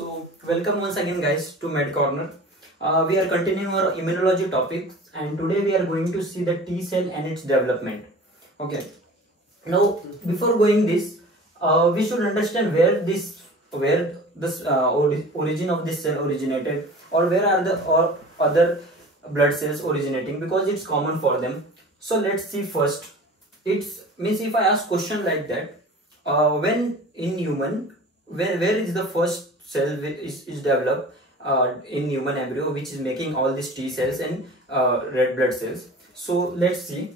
So welcome once again guys to Med Corner. We are continuing our immunology topic and today we are going to see the T cell and its development. Okay. Now before going this, we should understand where this origin of this cell originated, or where are the or other blood cells originating, because it's common for them. So let's see first. It's means if I ask question like that, when in human, where is the first cell is developed in human embryo, which is making all these T cells and red blood cells. So let's see.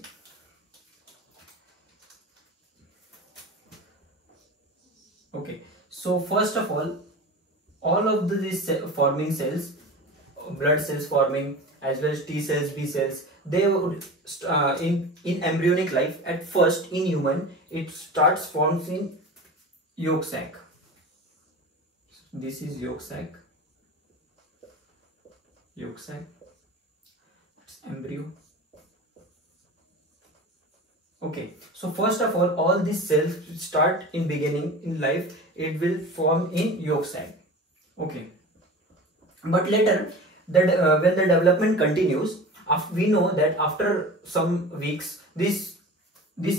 Okay, so first of all of these forming cells, blood cells forming, as well as T cells, B cells, they would in embryonic life at first in human, it starts forms in yolk sac. This is yolk sac. It's embryo. Okay, so first of all these cells start in beginning in life, it will form in yolk sac. Okay, but later that when the development continues, we know that after some weeks this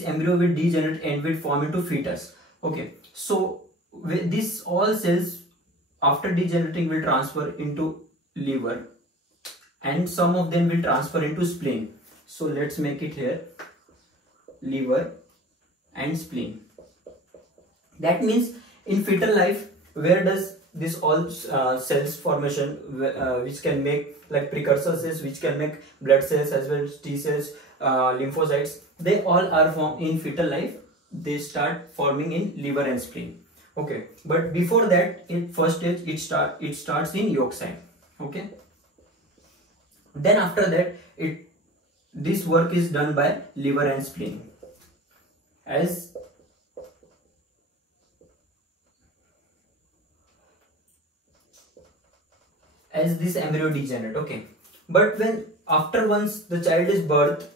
embryo will degenerate and will form into fetus. Okay, so this all cells after degenerating will transfer into liver, and some of them will transfer into spleen. So let's make it here, liver and spleen. That means in fetal life, where does this all cells formation, which can make like precursor cells, which can make blood cells as well as T cells, lymphocytes, they all are formed in fetal life. They start forming in liver and spleen. Okay, but before that, in first stage it starts in yolk sac. Okay, then after that this work is done by liver and spleen as this embryo degenerate. Okay, but when after once the child is birth,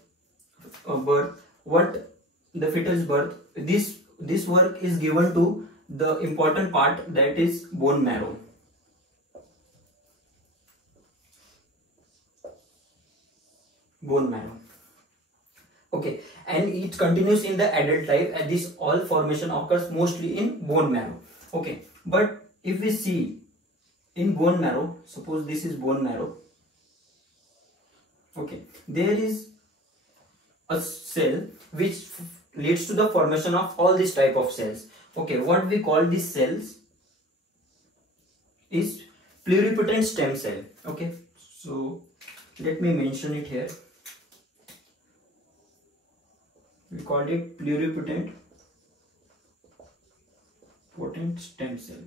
what the fetus birth, this work is given to the important part, that is bone marrow. Okay, and it continues in the adult life, and this all formation occurs mostly in bone marrow. Okay, but if we see in bone marrow, suppose this is bone marrow. Okay, there is a cell which leads to the formation of all these type of cells. Okay, what we call these cells is pluripotent stem cell. Okay, so let me mention it here. We call it pluripotent stem cell.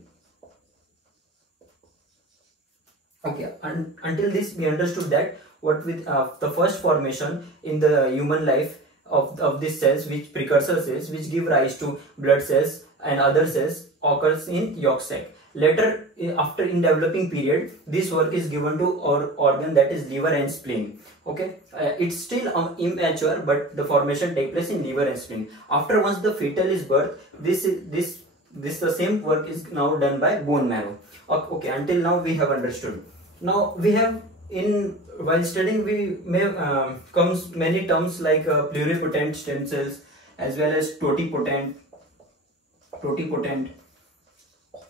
Okay, and until this we understood that what with the first formation in the human life of these cells, which precursor cells which give rise to blood cells and other cells, occurs in yolk sac. Later, after in developing period, this work is given to our organ, that is liver and spleen. Okay, it's still immature, but the formation take place in liver and spleen. After once the fetal is birth, this the same work is now done by bone marrow. Okay, until now we have understood. Now we have, in while studying, we may comes many terms like pluripotent stem cells as well as totipotent.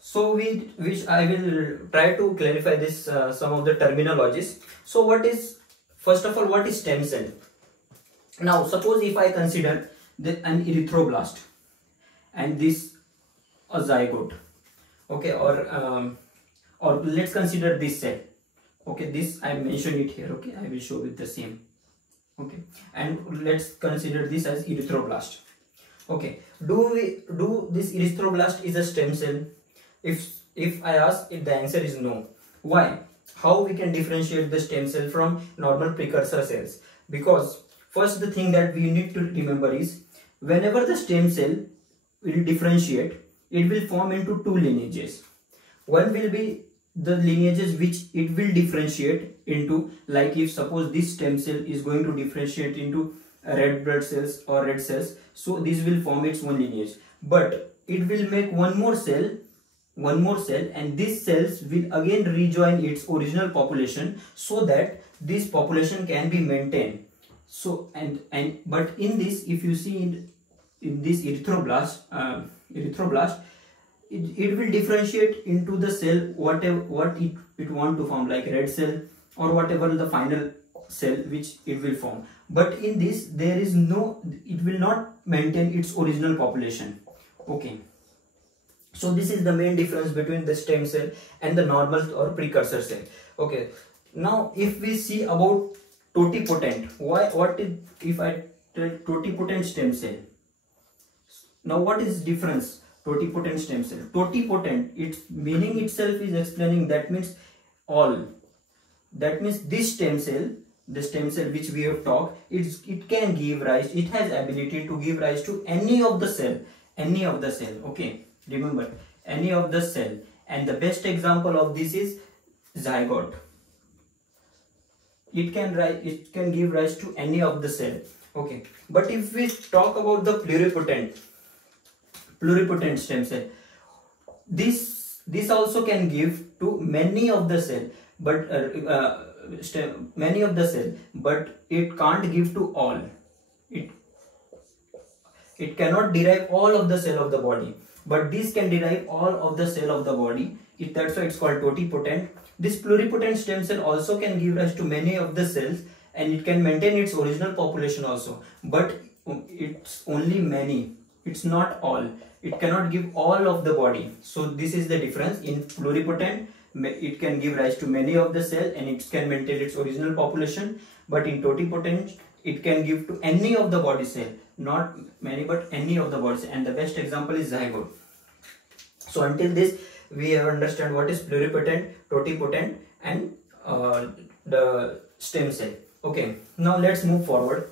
So I will try to clarify this some of the terminologies. So first of all, what is stem cell? Now suppose if I consider an erythroblast and this a zygote. Okay, or let's consider this cell. Okay, this I mentioned it here. Okay, I will show with the same. Okay, and let's consider this as erythroblast. Okay, do this erythroblast is a stem cell? If I ask, if the answer is no. Why? How we can differentiate the stem cell from normal precursor cells? Because first the thing that we need to remember is, whenever the stem cell will differentiate, it will form into two lineages. One will be the lineages which it will differentiate into, like if suppose this stem cell is going to differentiate into red blood cells or red cells, so this will form its own lineage. But it will make one more cell one more cell, and these cells will again rejoin its original population so that this population can be maintained. So but in this, if you see in this erythroblast, it will differentiate into the cell what it want to form, like red cell or whatever the final cell which it will form. But in this there is no, it will not maintain its original population. Okay, so this is the main difference between the stem cell and the normal or precursor cell. Okay, now if we see about totipotent, what is, if I tell totipotent stem cell, now what is difference? Totipotent stem cell, totipotent, its meaning itself is explaining, that means all. That means this stem cell, the stem cell which we have talked, it can give rise, it has ability to give rise to any of the cell, okay, remember, any of the cell. And the best example of this is zygote. It can give rise to any of the cell. Okay, but if we talk about the pluripotent stem cell, this also can give to many of the cell, but but it can't give to all. It cannot derive all of the cell of the body, but this can derive all of the cell of the body. That's why it's called totipotent. This pluripotent stem cell also can give rise to many of the cells, and it can maintain its original population also, but it's only many, it's not all. It cannot give all of the body. So this is the difference. In pluripotent, it can give rise to many of the cell and it can maintain its original population, but in totipotent, it can give to any of the body cell, not many but any of the body, and the best example is zygote. So until this we have understand what is pluripotent, totipotent, and the stem cell. Okay, now let's move forward.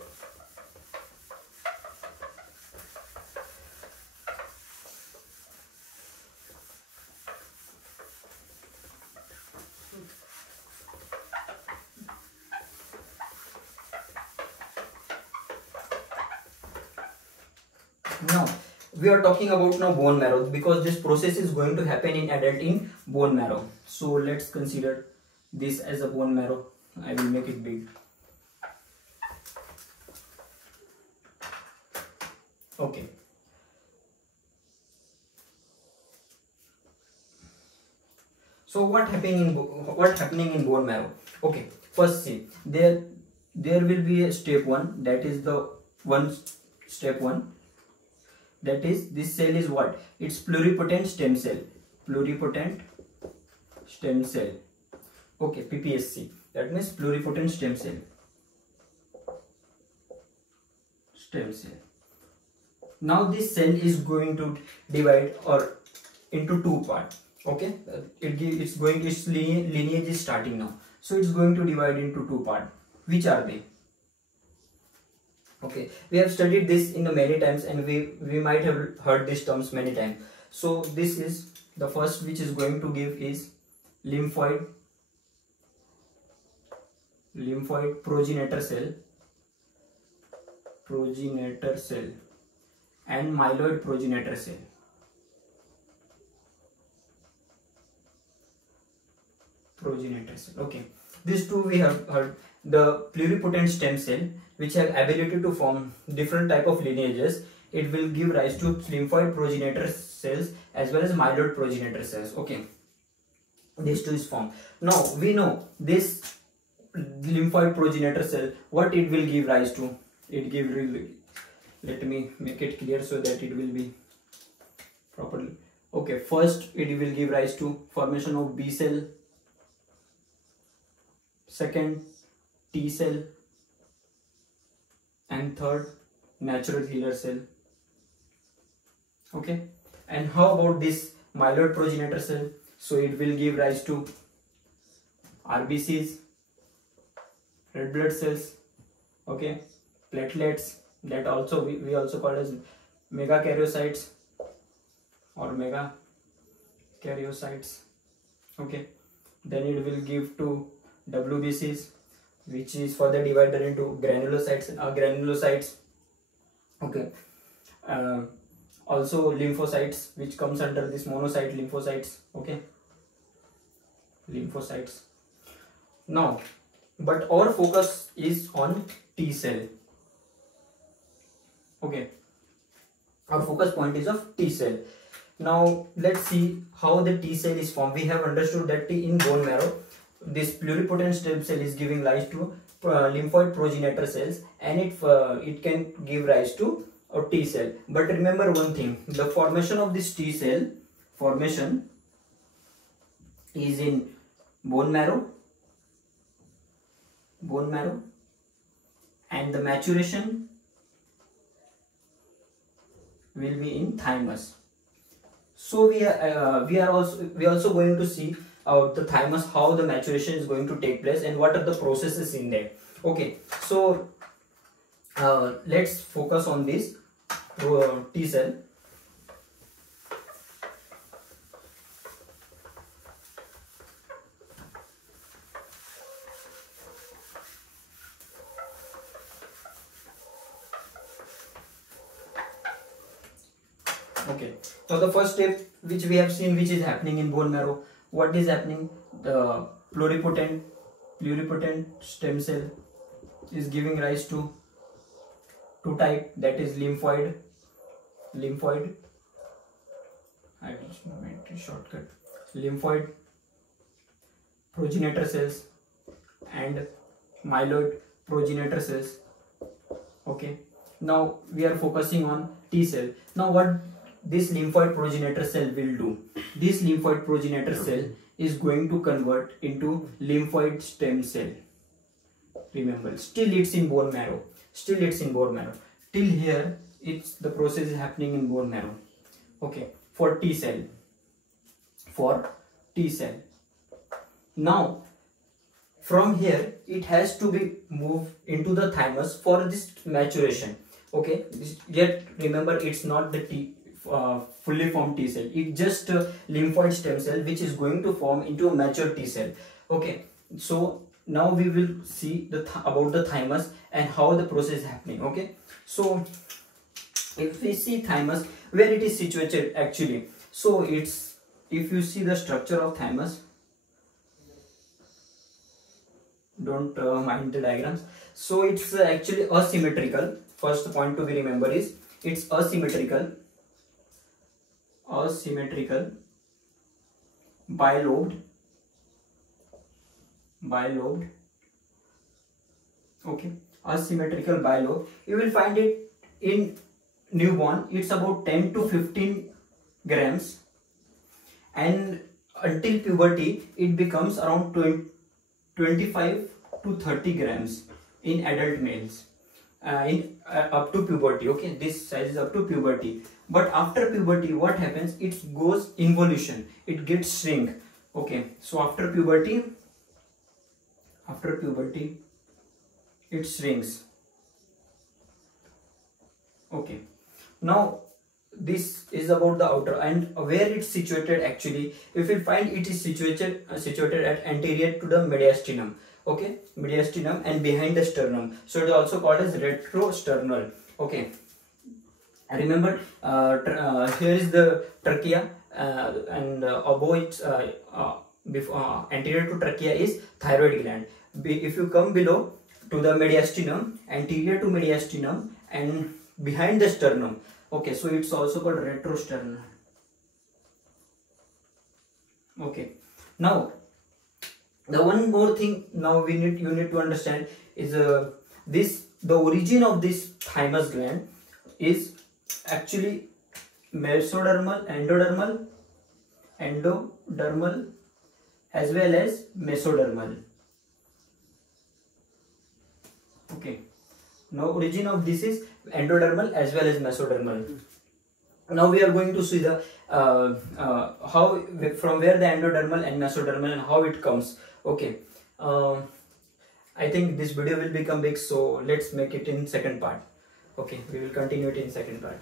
Now we are talking about now bone marrow, because this process is going to happen in adult in bone marrow. So let's consider this as a bone marrow. I will make it big. Okay. So what happening in bone marrow? Okay, first see, there will be a step 1, that is the step 1. That is, this cell is what? It's pluripotent stem cell. Pluripotent stem cell. Okay, PPSC. That means pluripotent stem cell. Stem cell. Now this cell is going to divide into 2 parts. Okay, its lineage is starting now. So it's going to divide into 2 parts. Which are they? Okay, we have studied this in many times, and we might have heard these terms many times. So this is the first which is going to give is lymphoid progenitor cell and myeloid progenitor cell. Okay, these two we have heard. The pluripotent stem cell, which have ability to form different type of lineages, it will give rise to lymphoid progenitor cells as well as myeloid progenitor cells. Okay, these two is formed. Now we know this lymphoid progenitor cell, what it will give rise to. It give really, let me make it clear so that it will be properly. Okay, first it will give rise to formation of B cell, second T cell, and third natural killer cell. Okay, and how about this myeloid progenitor cell? So it will give rise to RBCs, red blood cells, okay, platelets, that also we also call as megakaryocytes or megakaryocytes. Okay, then it will give to WBCs, which is further divided into granulocytes. Okay, also lymphocytes, which comes under this monocyte lymphocytes. Okay, lymphocytes. Now, but our focus is on T cell. Okay, our focus point is of T cell. Now let's see how the T cell is formed. We have understood that in bone marrow, this pluripotent stem cell is giving rise to lymphoid progenitor cells, and it can give rise to a T cell. But remember one thing: the formation of this T cell formation is in bone marrow, and the maturation will be in thymus. So we are also going to see the thymus, how the maturation is going to take place and what are the processes in there. Okay, so let's focus on this T cell. Okay, so the first step which we have seen, which is happening in bone marrow, what is happening? The pluripotent stem cell is giving rise to two type, that is lymphoid. I just made a shortcut. Lymphoid progenitor cells and myeloid progenitor cells. Okay, now we are focusing on T cell. Now what this lymphoid progenitor cell will do? This lymphoid progenitor cell is going to convert into lymphoid stem cell. Remember, still it's in bone marrow. Till here, the process is happening in bone marrow. Okay, for T cell. Now, from here, it has to be moved into the thymus for this maturation. Okay, yet remember, it's not the fully formed T cell. It's just a lymphoid stem cell which is going to form into a mature T cell. Okay, so now we will see about the thymus and how the process is happening. Okay, so if we see thymus, where it is situated actually, so it's, if you see the structure of thymus, don't mind the diagrams. So it's actually asymmetrical. First point to be remembered is it's asymmetrical, bilobed. Okay, asymmetrical bilobe. You will find it in newborn. It's about 10 to 15 grams, and until puberty it becomes around 25 to 30 grams in adult males. Up to puberty. Okay, this size is up to puberty, but after puberty what happens? It goes involution, it gets shrink. Okay, so after puberty it shrinks. Okay, now this is about the outer, and where it's situated actually, if you find it is situated at anterior to the mediastinum. Okay, mediastinum and behind the sternum, so it is also called as retrosternal. Okay, remember, here is the trachea, and above it, anterior to trachea is thyroid gland. If you come below to the mediastinum, anterior to mediastinum and behind the sternum, okay, so it's also called retrosternal. Okay, now the one more thing now you need to understand is the origin of this thymus gland is actually mesodermal, endodermal as well as mesodermal. Okay, now origin of this is endodermal as well as mesodermal. Now we are going to see the how, from where the endodermal and mesodermal and how it comes. Okay, I think this video will become big, so let's make it in second part. Okay, we will continue it in second part.